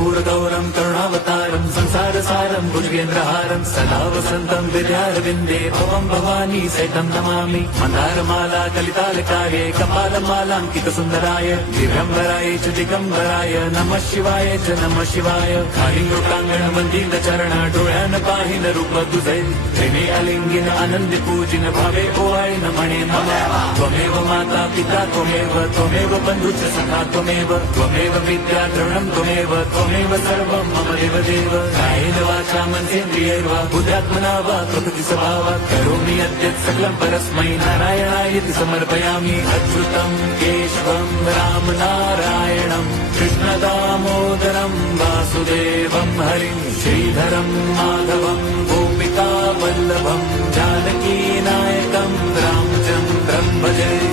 कर्पूरगौरं करुणावतारं संसारसारं भुजगेन्द्रहारं सदा वसन्तं विद्यारविन्दे भवं भवानी सहितं नमामि। मन्दारमाला कलितालकाये कपालमालाङ्कितसुन्दराय दिगम्बराय च दिगम्बराय नमः शिवाय च नमः शिवाय। खाली लोकांगण वंदित चरण डोळ्यान पाहिन रूप तुझे प्रेमे अलिंगिन आनंदी पूजिन भावे ओवाळीन म्हणे नमः। त्वमेव माता पिता त्वमेव बंधुश्च सखा त्वमेव विद्या द्रविणं त्वमेव सर्वं मम देवदेव। कायेन वाचा मनसेन्द्रियैर्वा बुद्ध्यात्मना वा प्रकृति स्वभावात् करोमि यद्यत् सकलं परस्मै नारायणायति समर्पयामि। अच्युतं केशवं राम नारायणं कृष्णदामोदरं वासुदेवं हरिं श्रीधरं माधवं गोपिका वल्लभं जानकी नायकं रामचन्द्रं भजे।